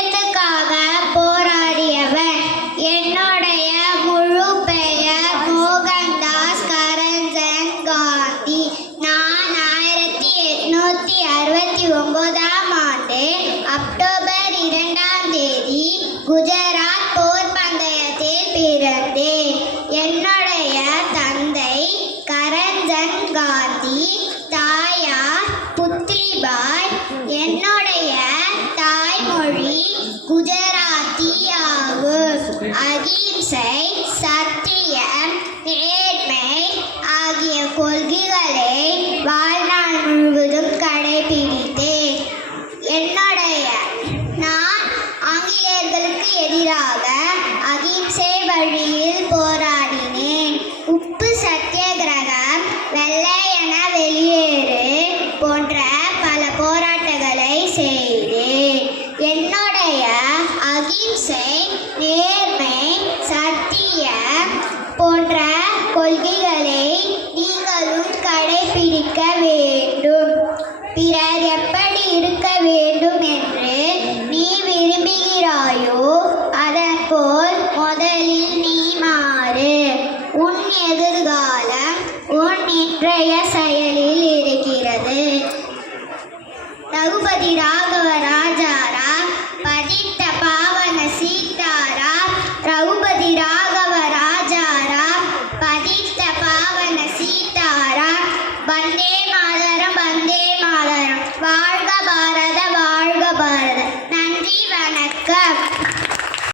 சுதந்திரத்துக்காக போராடியவர். என்னுடைய முழு பெயர் மோகன்தாஸ் கரம்சந்த் காந்தி. நான் 1869ஆம் ஆண்டு அக்டோபர் 2ஆம் தேதி குஜராத் போர் பந்தயத்தில் பிறந்தேன். என்னுடைய தந்தை கரம்சந்த் காந்தி, தாயார் புத்லிபாய். என்னுடைய தாய்மொழி குஜராத்தி ஆகும். அகிம்சை, சத்தியம், நேர்மை ஆகிய கொள்கைகளை வாழ்நாள் முழுவதும் கடைபிடித்தேன். நான் ஆங்கிலேயர்களுக்கு எதிராக அகிம்சை வழியில் போராடினேன். உப்பு சத்தியாகிரகம், வெள்ளையன வெளியேறு போன்ற